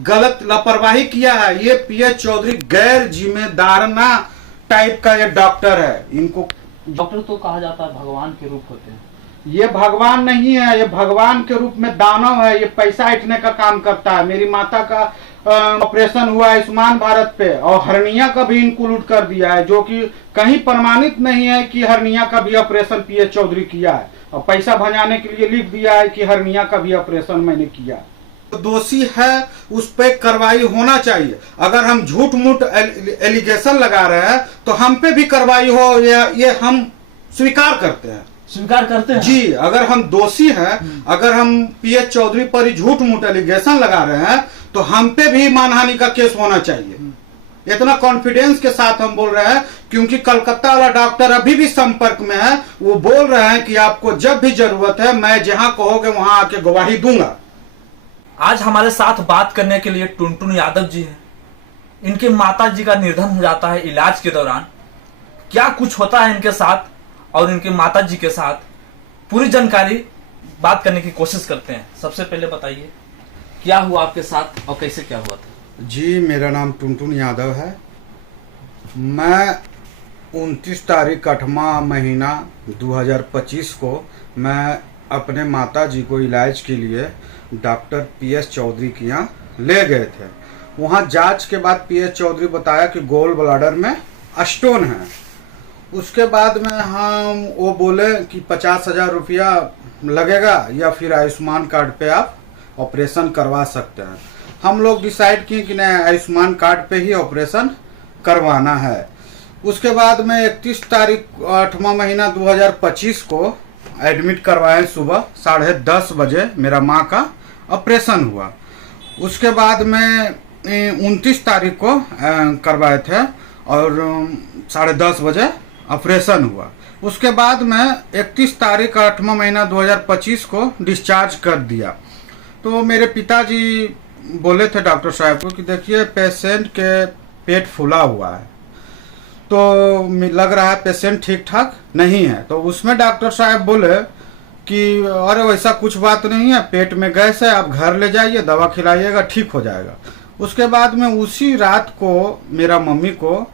गलत लापरवाही किया है। ये पीएच चौधरी गैर जिम्मेदाराना टाइप का ये डॉक्टर है। इनको डॉक्टर तो कहा जाता है भगवान के रूप होते हैं। ये भगवान नहीं है, ये भगवान के रूप में दानव है। ये पैसा ऐंठने का काम करता है। मेरी माता का ऑपरेशन हुआ आयुष्मान भारत पे, और हर्निया का भी इंक्लूड कर दिया है, जो कि कहीं प्रमाणित नहीं है कि हर्निया का भी ऑपरेशन पीएच चौधरी किया है, और पैसा भंजाने के लिए लिख दिया है कि हर्निया का भी ऑपरेशन मैंने किया। तो दोषी है, उस पर कार्रवाई होना चाहिए। अगर हम झूठ मूठ एलिगेशन लगा रहे हैं तो हम पे भी कार्रवाई हो, ये हम स्वीकार करते हैं। स्वीकार करते हैं जी। अगर हम दोषी हैं, अगर हम पीएच चौधरी पर ही झूठ मूठ एलिगेशन लगा रहे हैं तो हम पे भी मानहानि का केस होना चाहिए। इतना कॉन्फिडेंस के साथ हम बोल रहे हैं, क्योंकि कलकत्ता वाला डॉक्टर अभी भी संपर्क में है। वो बोल रहे हैं कि आपको जब भी जरूरत है मैं जहां कहोगे वहां आके गवाही दूंगा। आज हमारे साथ बात करने के लिए टुनटुन यादव जी हैं। इनके माता जी का निधन हो जाता है इलाज के दौरान। क्या कुछ होता है इनके साथ और इनके माता जी के साथ, पूरी जानकारी बात करने की कोशिश करते हैं। सबसे पहले बताइए क्या हुआ आपके साथ और कैसे क्या हुआ था? जी, मेरा नाम टुनटुन यादव है। मैं 29 तारीख 8वां महीना 2025 को मैं अपने माता जी को इलाज के लिए डॉक्टर पीएच चौधरी के यहाँ ले गए थे। वहाँ जांच के बाद पीएच चौधरी बताया कि गोल ब्लाडर में स्टोन है। उसके बाद में हम वो बोले कि 50,000 रुपया लगेगा या फिर आयुष्मान कार्ड पे आप ऑपरेशन करवा सकते हैं। हम लोग डिसाइड किए कि नहीं, आयुष्मान कार्ड पे ही ऑपरेशन करवाना है। उसके बाद में 31 तारीख 8वां महीना 2025 को एडमिट करवाए। सुबह 10:30 बजे मेरा माँ का ऑपरेशन हुआ। उसके बाद में 29 तारीख को करवाए थे और 10:30 बजे ऑपरेशन हुआ। उसके बाद में 31 तारीख 8वां महीना 2025 को डिस्चार्ज कर दिया। तो मेरे पिताजी बोले थे डॉक्टर साहब को कि देखिए पेशेंट के पेट फूला हुआ है, तो लग रहा है पेशेंट ठीक ठाक नहीं है। तो उसमें डॉक्टर साहब बोले कि अरे वैसा कुछ बात नहीं है, पेट में गैस है, आप घर ले जाइए, दवा खिलाइएगा, ठीक हो जाएगा। उसके बाद में उसी रात को मेरा मम्मी को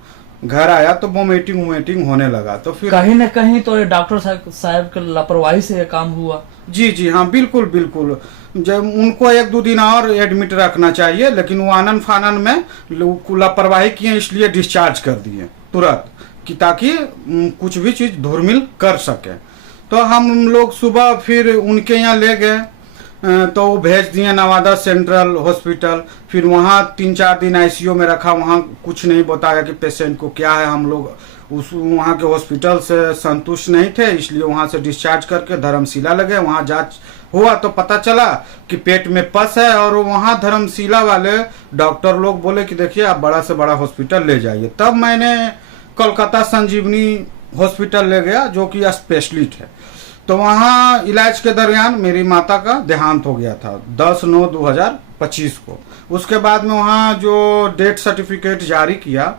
घर आया तो वोमिटिंग होने लगा। तो फिर कहीं न कहीं तो डॉक्टर साहब के लापरवाही से ये काम हुआ। जी जी हाँ, बिल्कुल बिल्कुल। जब उनको 1-2 दिन और एडमिट रखना चाहिए, लेकिन वो आनन फानन में लापरवाही किए, इसलिए डिस्चार्ज कर दिए तुरंत, कि ताकि कुछ भी चीज धूर्मिल कर सके। तो हम लोग सुबह फिर उनके यहाँ ले गए, तो वो भेज दिए नवादा सेंट्रल हॉस्पिटल। फिर वहाँ 3-4 दिन आईसीयू में रखा। वहाँ कुछ नहीं बताया कि पेशेंट को क्या है। हम लोग उस वहाँ के हॉस्पिटल से संतुष्ट नहीं थे, इसलिए वहाँ से डिस्चार्ज करके धर्मशिला लगे। वहाँ जांच हुआ तो पता चला कि पेट में पस है, और वहाँ धर्मशिला वाले डॉक्टर लोग बोले कि देखिए आप बड़ा से बड़ा हॉस्पिटल ले जाइए। तब मैंने कोलकाता संजीवनी हॉस्पिटल ले गया, जो कि स्पेशलिस्ट है। तो वहाँ इलाज के दरमियान मेरी माता का देहांत हो गया था 10/9/2025 को। उसके बाद में वहाँ जो डेथ सर्टिफिकेट जारी किया,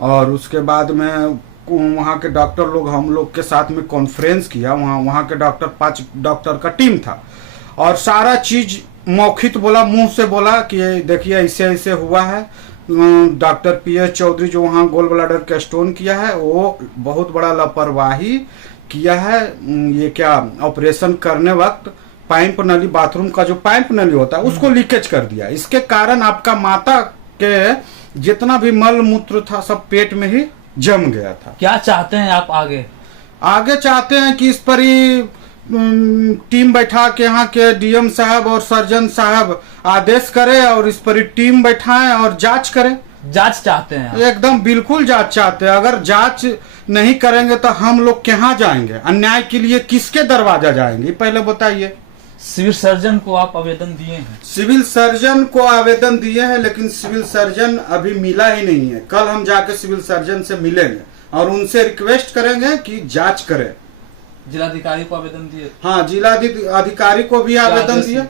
और उसके बाद में वहाँ के डॉक्टर लोग हम लोग के साथ में कॉन्फ्रेंस किया। वहाँ के डॉक्टर 5 डॉक्टर का टीम था, और सारा चीज मौखिक बोला, मुंह से बोला कि देखिए ऐसे ऐसे हुआ है। डॉक्टर पीएच चौधरी जो वहाँ गोल ब्लाडर का स्टोन किया है, वो बहुत बड़ा लापरवाही किया है। ये क्या ऑपरेशन करने वक्त पाइप नली, बाथरूम का जो पाइप नली होता है उसको लीकेज कर दिया। इसके कारण आपका माता के जितना भी मल मूत्र था सब पेट में ही जम गया था। क्या चाहते हैं आप आगे चाहते हैं कि इस पर ही टीम बैठा के यहाँ के डीएम साहब और सर्जन साहब आदेश करे, और इस पर ही टीम बैठाएं और जांच करें। जांच चाहते हैं आप? एकदम बिल्कुल जांच चाहते हैं। अगर जांच नहीं करेंगे तो हम लोग कहाँ जाएंगे? अन्याय के लिए किसके दरवाजा जाएंगे, पहले बताइए। सिविल सर्जन को आप आवेदन दिए हैं? सिविल सर्जन को आवेदन दिए हैं, लेकिन सिविल सर्जन अभी मिला ही नहीं है। कल हम जाके सिविल सर्जन से मिलेंगे और उनसे रिक्वेस्ट करेंगे कि जांच करें। जिलाधिकारी को आवेदन दिए? हाँ, जिलाधिकारी को भी आवेदन दिए।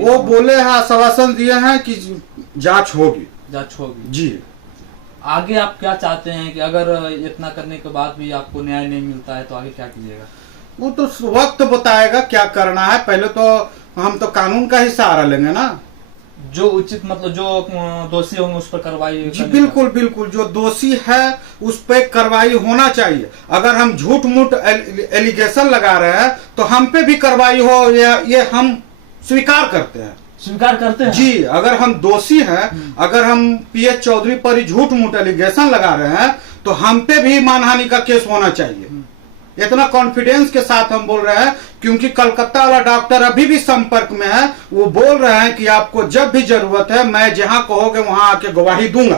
वो बोले हैं, आश्वासन दिए हैं कि जांच होगी। जी। आगे आप क्या चाहते हैं कि अगर इतना करने के बाद भी आपको न्याय नहीं मिलता है तो आगे क्या कीजिएगा? वो तो वक्त बताएगा क्या करना है। पहले तो हम तो कानून का ही सहारा लेंगे ना। जो उचित मतलब जो दोषी होंगे उस पर कार्रवाई जी करनी बिल्कुल बिल्कुल, जो दोषी है उस पर कार्रवाई होना चाहिए। अगर हम झूठ मूठ एलिगेशन लगा रहे हैं तो हम पे भी कार्रवाई हो, ये हम स्वीकार करते हैं। स्वीकार करते हैं जी, अगर हम दोषी हैं, अगर हम पीएच चौधरी पर ही झूठ मूठ एलिगेशन लगा रहे हैं तो हम पे भी मानहानि का केस होना चाहिए। इतना कॉन्फिडेंस के साथ हम बोल रहे हैं क्योंकि कलकत्ता वाला डॉक्टर अभी भी संपर्क में है। वो बोल रहे हैं कि आपको जब भी जरूरत है मैं जहां कहोगे वहां आके गवाही दूंगा।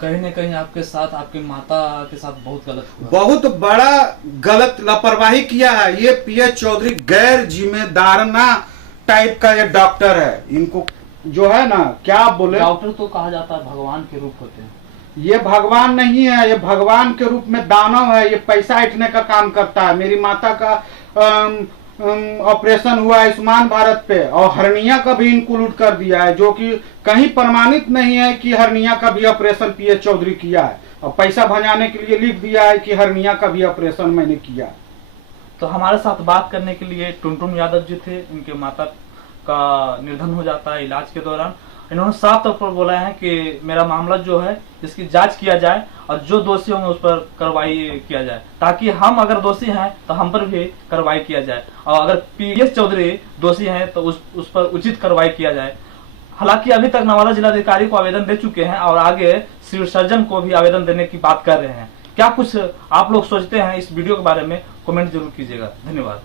कहीं न कहीं आपके साथ, आपकी माता के साथ बहुत गलत हुआ। बहुत बड़ा गलत लापरवाही किया है। ये पीएच चौधरी गैर जिम्मेदाराना टाइप का ये डॉक्टर है। इनको जो है ना, क्या आप बोले, डॉक्टर तो कहा जाता है भगवान के रूप होते हैं। ये भगवान नहीं है, ये भगवान के रूप में दानव है। ये पैसा ऐंठने का काम करता है। मेरी माता का ऑपरेशन हुआ आयुष्मान भारत पे और हर्निया का भी इंक्लूड कर दिया है, जो कि कहीं प्रमाणित नहीं है कि हर्निया का भी ऑपरेशन पीएच चौधरी किया है। और पैसा भंजाने के लिए लिख दिया है कि हर्निया का भी ऑपरेशन मैंने किया। तो हमारे साथ बात करने के लिए टुनटुन यादव जी थे। इनके माता का निधन हो जाता है इलाज के दौरान। इन्होंने साफ तौर पर बोला है कि मेरा मामला जो है इसकी जांच किया जाए और जो दोषी होंगे उस पर कार्रवाई किया जाए, ताकि हम अगर दोषी हैं तो हम पर भी कार्रवाई किया जाए, और अगर पीएच चौधरी दोषी हैं तो उस पर उचित कार्रवाई किया जाए। हालांकि अभी तक नवादा जिलाधिकारी को आवेदन दे चुके हैं और आगे सिविल सर्जन को भी आवेदन देने की बात कर रहे हैं। क्या कुछ आप लोग सोचते हैं इस वीडियो के बारे में, कमेंट जरूर कीजिएगा। धन्यवाद।